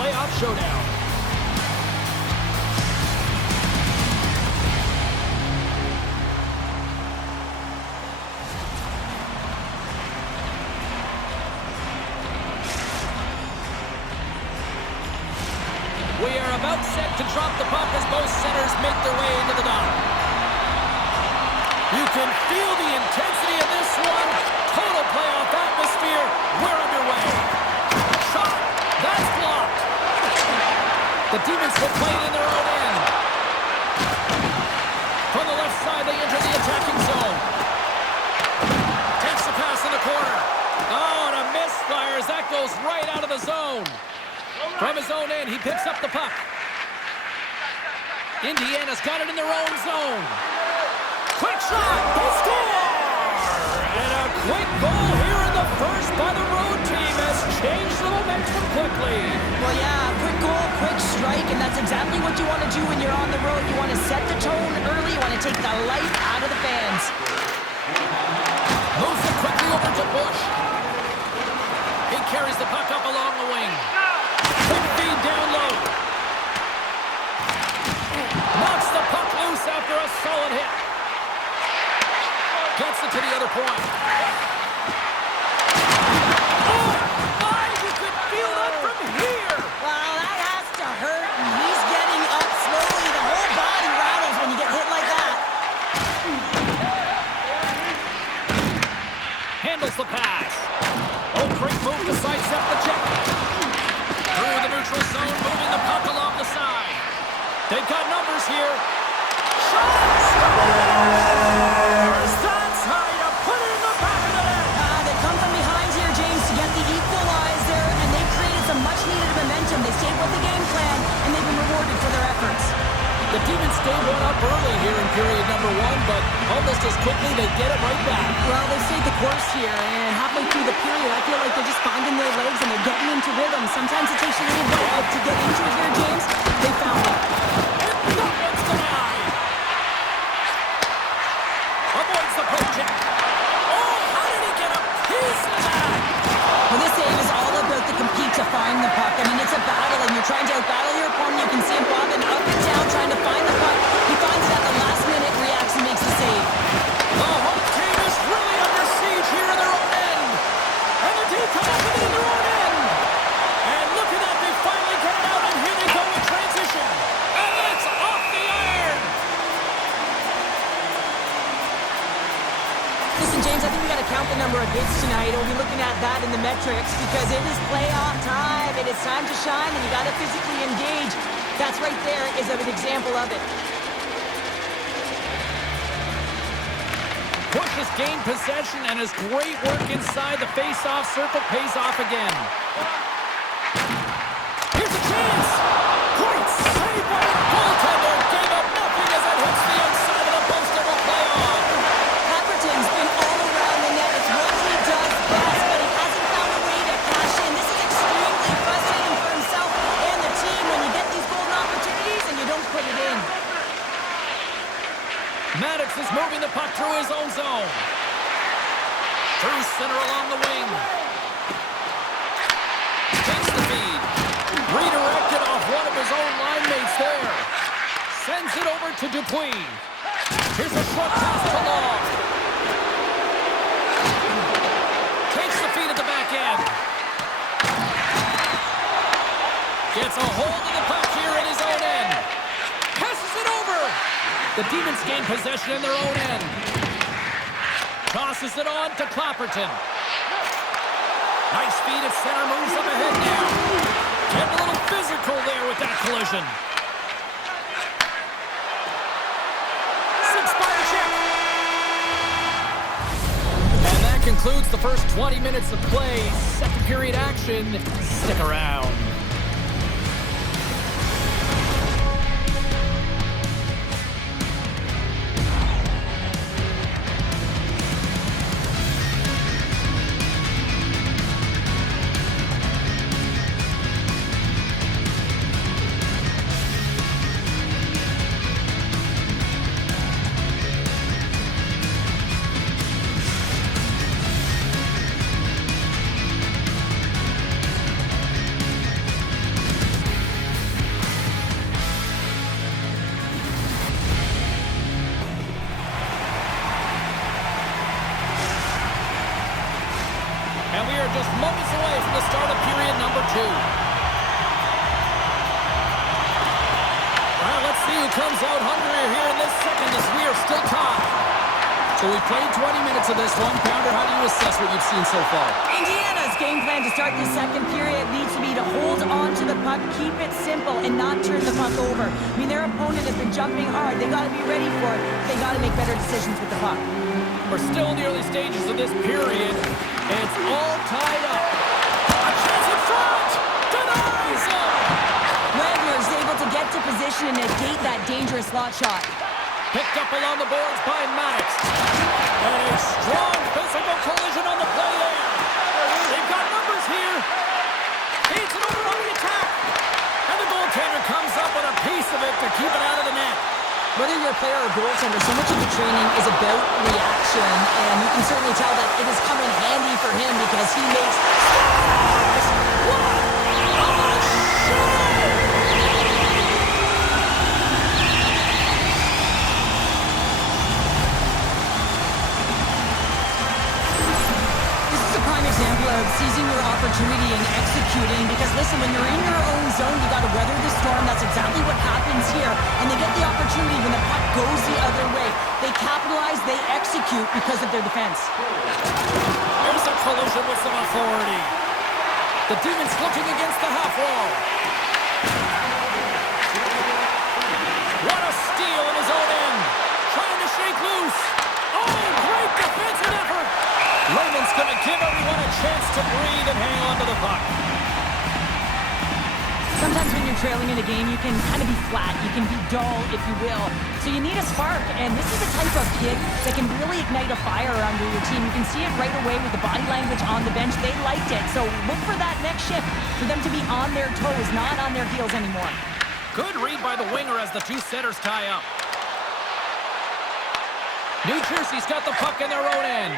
playoff showdown. We are about set to drop the puck as both centers make their way into the dot. You can feel the intensity of this one. Total playoff atmosphere. We're underway. Shot. That's blocked. The Demons will play it in their own end. From the left side, they enter the attacking zone. Takes the pass in the corner. Oh, and a misfire as that goes right out of the zone. From his own end, he picks up the puck. Indiana's got it in their own zone. Quick shot, they score! And a quick goal here in the first by the road team has changed the momentum quickly. Well, yeah, quick goal, quick strike, and that's exactly what you want to do when you're on the road. You want to set the tone early. You want to take the life out of the fans. Moves it quickly over to Bush. He carries the puck up along the wing. Quick feed down low. Knocks the puck loose after a solid hit. Gets it to the other point. Oh, my! You could feel that from here! Well, that has to hurt, and he's getting up slowly. The whole body rattles when you get hit like that. Handles the pass. Oh, great move to sidestep the check. Through the neutral zone, moving the puck along the side. They've got numbers here. Shot! Scores! That's how you put it in the back of the net. They come from behind here, James, to get the equalizer, and they've created some much-needed momentum. They stayed with the game plan, and they've been rewarded for their efforts. The Demons stayed one up early here in period number one, but almost as quickly they get it right back. Well, they stayed the course here, and halfway through the period, I feel like they're just finding their legs and they're getting into rhythm. Sometimes it takes a little bit to get into it here, James. They found it. That one's denied. Avoids the poke check. Oh, how did he get a piece of that? Well, this game is all about the compete to find the puck. I mean, it's a battle, and you're trying to outbattle your opponent. You can see him bobbing up and down, trying to find the puck. He finds it at the last minute, reacts and makes the save. The home team is really under siege here in their own end. And the team come up with it in their own end. And look at that, they finally get it out, and here they go in transition. And it's off the iron. Listen, James, I think we got to count the number of hits tonight. We'll be looking at that in the metrics because it is playoff time. It is time to shine, and you got to physically engage. That's right there is an example of it. Bush has gained possession, and his great work inside the face-off circle pays off again. Here's a chance! Great save by the goaltender! Gave up nothing as it hits the outside of the post and will play off. Clapperton's been all around the net. It's what he does best, but he hasn't found a way to cash in. This is extremely frustrating for himself and the team when you get these golden opportunities and you don't put it in. Maddox is moving the puck through his own zone. Through center along the wing. Takes the feed. Redirected off one of his own line mates there. Sends it over to Dupuis. Here's a short pass to Long. Takes the feed at the back end. Gets a hold of the puck here in his own end. Passes it over. The Demons gain possession in their own end. Tosses it on to Clapperton. Nice feed at center, moves up ahead now. Getting a little physical there with that collision. 6-by check. And that concludes the first 20 minutes of play. Second period action. Stick around. just moments away from the start of period number 2. Well, let's see who comes out hungrier here in this second as we are still tied. So we played 20 minutes of this one. Pounder, how do you assess what you've seen so far? Indiana's game plan to start the second period needs to be to hold on to the puck, keep it simple, and not turn the puck over. I mean, their opponent has been jumping hard. They got to be ready for it. They got to make better decisions with the puck. We're still in the early stages of this period. It's all tied up. A chance in front! Denies him! Wagner's able to get to position and negate that dangerous slot shot. Picked up along the boards by Maddox. And a strong physical collision on the play there. They've got numbers here. Feeds it over on the attack. And the goaltender comes up with a piece of it to keep it out of the net. Whether you're a player or goaltender, so much of the training is about reaction, and you can certainly tell that it has come in handy for him because he makes... What a shot! Example of seizing your opportunity and executing, because listen, when you're in your own zone, you got to weather the storm. That's exactly what happens here, and they get the opportunity when the puck goes the other way. They capitalize, they execute because of their defense. There's a collision with some authority. The Demons looking against the half wall. What a steal in his own end, trying to shake loose. Oh, great defensive effort. Lehman's going to give everyone a chance to breathe and hang on to the puck. Sometimes when you're trailing in a game, you can kind of be flat. You can be dull, if you will. So you need a spark, and this is the type of kid that can really ignite a fire under your team. You can see it right away with the body language on the bench. They liked it. So look for that next shift, for them to be on their toes, not on their heels anymore. Good read by the winger as the two setters tie up. New Jersey's got the puck in their own end.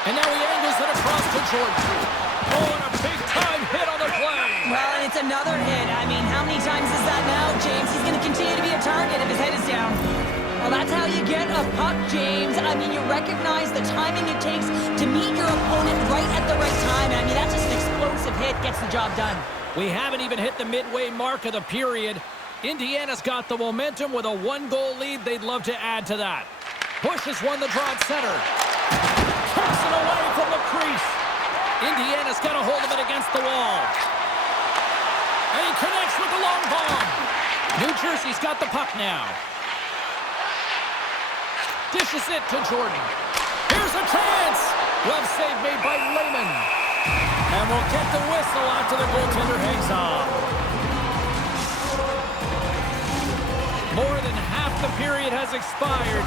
And now he angles it across to Jordan. Oh, and a big-time hit on the play. Well, and it's another hit. I mean, how many times is that now, James? He's going to continue to be a target if his head is down. Well, that's how you get a puck, James. I mean, you recognize the timing it takes to meet your opponent right at the right time. I mean, that's just an explosive hit. Gets the job done. We haven't even hit the midway mark of the period. Indiana's got the momentum with a one-goal lead. They'd love to add to that. Bush has won the draw at center. Kicks it away from the crease. Indiana's got a hold of it against the wall. And he connects with the long bomb. New Jersey's got the puck now. Dishes it to Jordan. Here's a chance. Glove save made by Lehman. And we'll get the whistle after the goaltender hangs on. More than half the period has expired.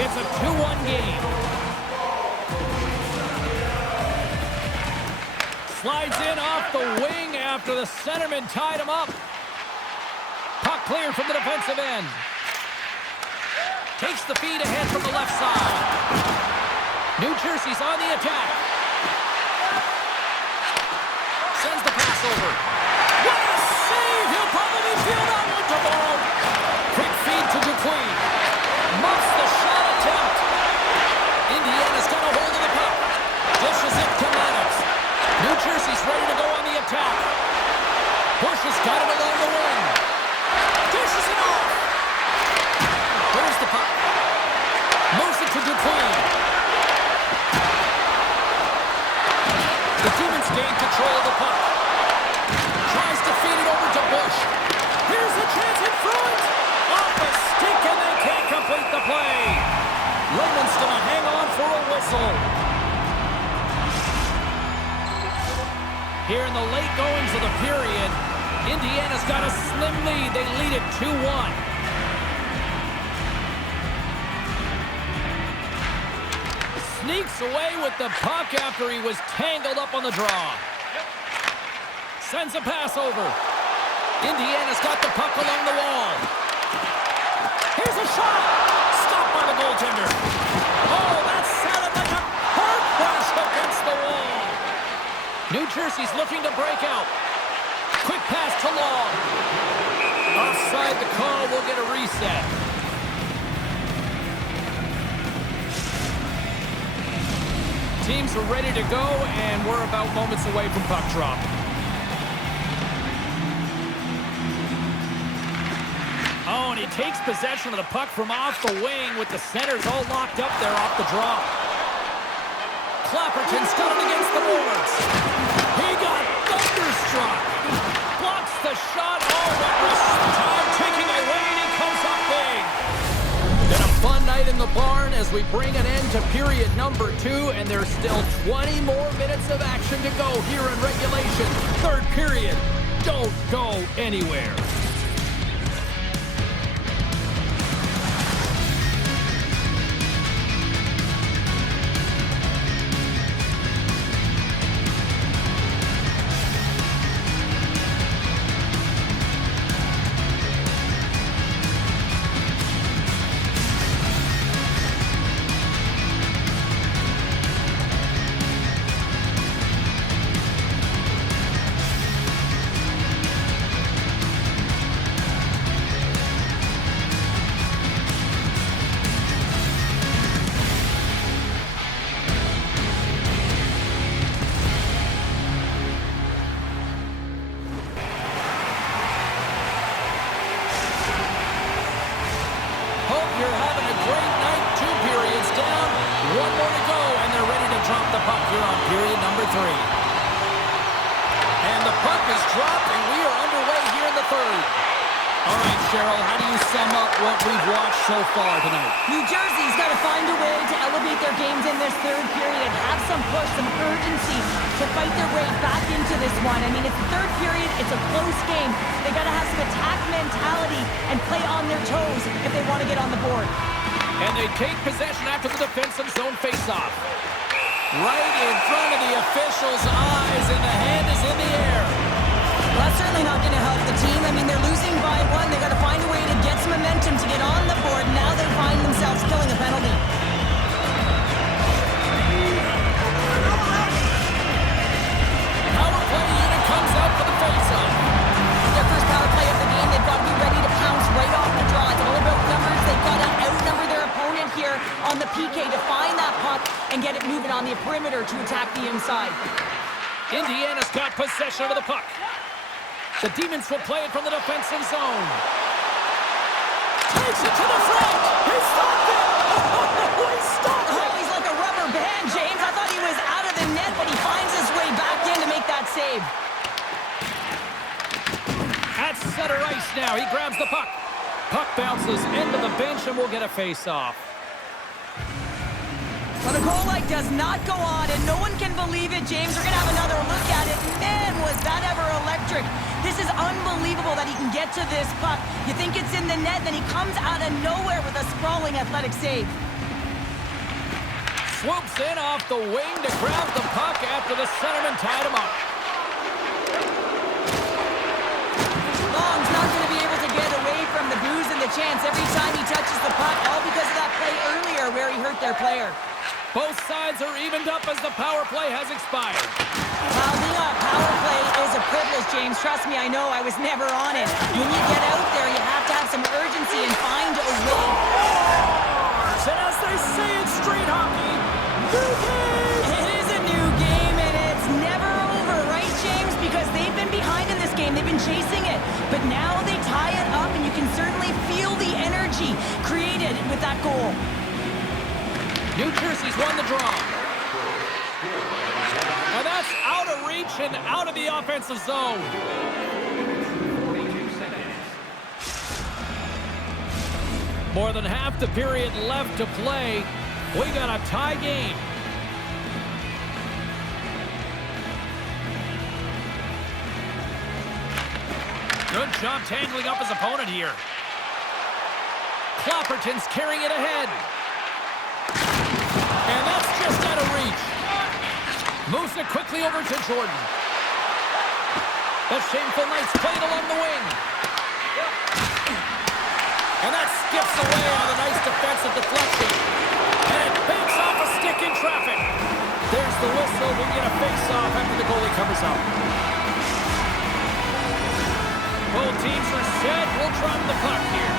It's a 2-1 game. Slides in off the wing after the centerman tied him up. Puck cleared from the defensive end. Takes the feed ahead from the left side. New Jersey's on the attack. Sends the pass over. What a save! He'll probably feel that one tomorrow. Quick feed to Dupuis. Muffs the shot attempt. Indiana's got a hold of the puck. Dishes it to Maddox. New Jersey's ready to go on the attack. Bush has got it along the wing. Dishes it off. Where's the puck? Moves it to Dupuis. The Demons gain control of the puck. Tries to feed it over to Bush. Here's a chance in front. Off a stick and they can't complete the play. Lehman's going to hang on for a whistle. Here in the late goings of the period, Indiana's got a slim lead. They lead it 2-1. Sneaks away with the puck after he was tangled up on the draw. Sends a pass over. Indiana's got the puck along the wall. Here's a shot. Stopped by the goaltender. Oh, that sounded like a hard crash against the wall. New Jersey's looking to break out. Quick pass to Long. Offside the call, will get a reset. Teams are ready to go, and we're about moments away from puck drop. Oh, and he takes possession of the puck from off the wing with the centers all locked up there off the draw. Clapperton's got it against the boards. He got thunderstruck. Blocks the shot. Oh, that was time ticking away, and he comes up big. Been a fun night in the barn as we bring an end to period number 2, and there's still 20 more minutes of action to go here in regulation. Third period. Don't go anywhere. All right, Cheryl, how do you sum up what we've watched so far tonight? New Jersey's got to find a way to elevate their games in this third period, have some push, some urgency to fight their way back into this one. I mean, it's the third period, it's a close game. They got to have some attack mentality and play on their toes if they want to get on the board. And they take possession after the defensive zone faceoff. Right in front of the officials' eyes, and the hand is in the air. Well, that's certainly not going to help the team. I mean, they're losing by 1. They got to find a way to get some momentum to get on the board. Now they find themselves killing a penalty. Power play unit comes out for the face-off. Their first power play of the game. They've got to be ready to pounce right off the draw. It's all about numbers. They've got to outnumber their opponent here on the PK to find that puck and get it moving on the perimeter to attack the inside. Indiana's got possession of the puck. The Demons will play it from the defensive zone. Takes it to the front. He stopped it. Oh, he stopped it. Oh, he's like a rubber band, James. I thought he was out of the net, but he finds his way back in to make that save. At center ice now. He grabs the puck. Puck bounces into the bench and will get a face-off. Well, the goal light does not go on, and no one can believe it, James. We're going to have another look at it. Man, was that ever electric. This is unbelievable that he can get to this puck. You think it's in the net, then he comes out of nowhere with a sprawling athletic save. Swoops in off the wing to grab the puck after the centerman tied him up. Long's not going to be able to get away from the booze and the chance every time he touches the puck, all because of that play earlier where he hurt their player. Both sides are evened up as the power play has expired. Well, being on a power play is a privilege, James. Trust me, I know. I was never on it. When you get out there, you have to have some urgency and find a way. And as they say in street hockey, new game! It is a new game, and it's never over, right, James? Because they've been behind in this game. They've been chasing it. But now they tie it up, and you can certainly feel the energy created with that goal. New Jersey's won the draw. And that's out of reach and out of the offensive zone. More than half the period left to play. We got a tie game. Good job tangling up his opponent here. Clapperton's carrying it ahead. And that's just out of reach. Moves it quickly over to Jordan. The shameful Knights played along the wing. And that skips away on a nice defensive deflection. And it banks off a stick in traffic. There's the whistle. We get a face-off after the goalie covers up. Both teams are set. We'll drop the puck here.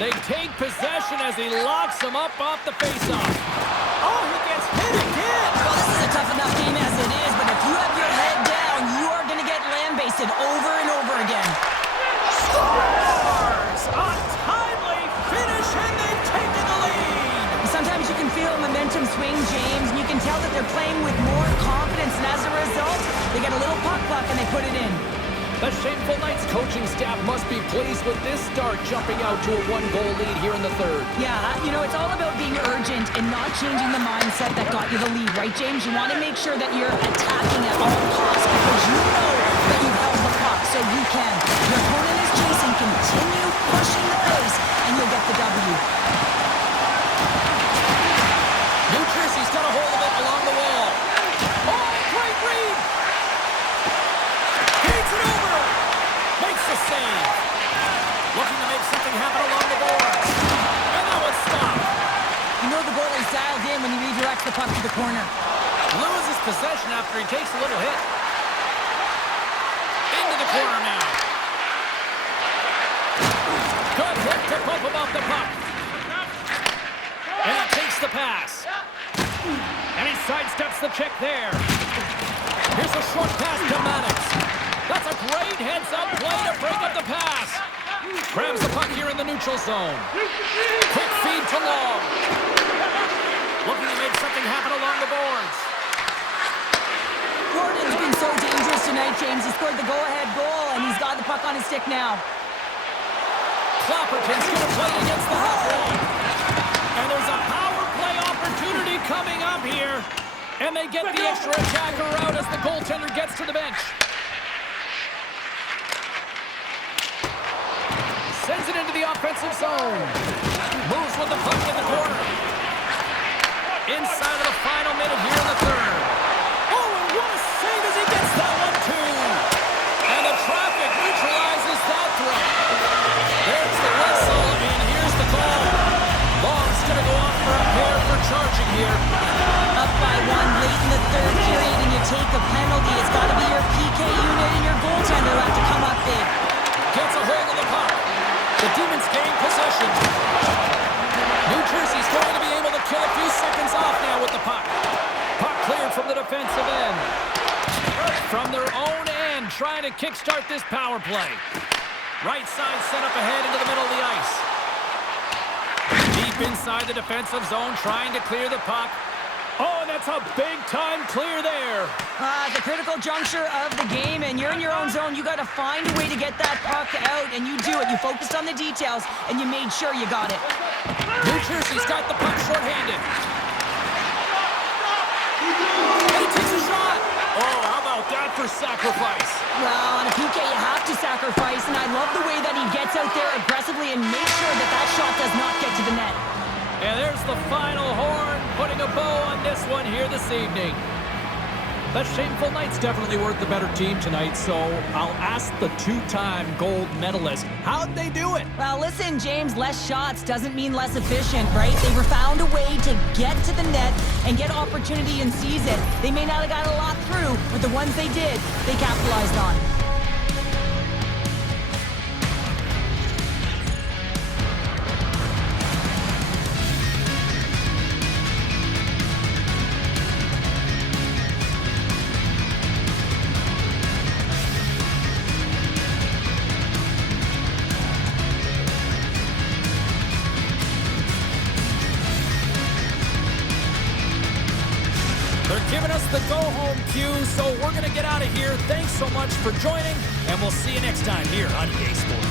They take possession as he locks him up off the faceoff. Oh, he gets hit again. Well, this is a tough enough game as it is, but if you have your head down, you are going to get lambasted over and over again. Scores! A timely finish, and they've taken the lead. Sometimes you can feel a momentum swing, James, and you can tell that they're playing with more confidence, and as a result, they get a little puck and they put it in. The Shameful Knights coaching staff must be pleased with this start, jumping out to a one-goal lead here in the third. Yeah, you know, it's all about being urgent and not changing the mindset that got you the lead, right, James? You want to make sure that you're attacking at all costs because you know that you held the puck, so you can. Your opponent is chasing, continue pushing the pace, and you'll get the W. New Jersey's got a hold of it along the wall. Oh, great read! Feeds it over! Makes the save. Looking to make something happen along the boards. And that was stopped. You know the goalie's dialed in when he redirects the puck to the corner. Loses possession after he takes a little hit. Into the corner now. Good hit to bump him off the puck. And he takes the pass. And he sidesteps the check there. Here's a short pass to Maddox. That's a great heads-up play to break up the pass. Grabs the puck here in the neutral zone. Quick feed to Long. Looking to make something happen along the boards. Gordon's been so dangerous tonight, James. He scored the go-ahead goal, and he's got the puck on his stick now. Clapperton's going to play against the half wall. And there's a power play opportunity coming up here. And they get the extra attacker out as the goaltender gets to the bench. Sends it into the offensive zone. Moves with the puck in the corner. Inside of the final minute here in the third. Oh, and what a save as he gets that one, too. And the traffic neutralizes that threat. There's the whistle, and here's the call. Long's going to go off for a pair for charging here. Up by one late in the third period, and you take a penalty. It's got to be your PK unit and your goaltender who have to come up big. Gets a hold of the puck. The Demons gain possession. New Jersey's going to be able to kill a few seconds off now with the puck. Puck cleared from the defensive end. From their own end, trying to kickstart this power play. Right side set up ahead into the middle of the ice. Deep inside the defensive zone, trying to clear the puck. Oh, and that's a big-time clear there. The critical juncture of the game, and you're in your own zone. You got to find a way to get that puck out, and you do it. You focused on the details, and you made sure you got it. New Jersey's got the puck shorthanded. And he takes a shot. Oh, how about that for sacrifice? Well, on a PK, you have to sacrifice, and I love the way that he gets out there aggressively and makes sure that that shot does not get to the net. And there's the final horn, putting a bow on this one here this evening. The Shameful Knights definitely were the better team tonight, so I'll ask the two-time gold medalist, how'd they do it? Well, listen, James, less shots doesn't mean less efficient, right? They were found a way to get to the net and get opportunity and seize it. They may not have got a lot through, but the ones they did, they capitalized on. They're giving us the go-home cue, so we're going to get out of here. Thanks so much for joining, and we'll see you next time here on EA Sports.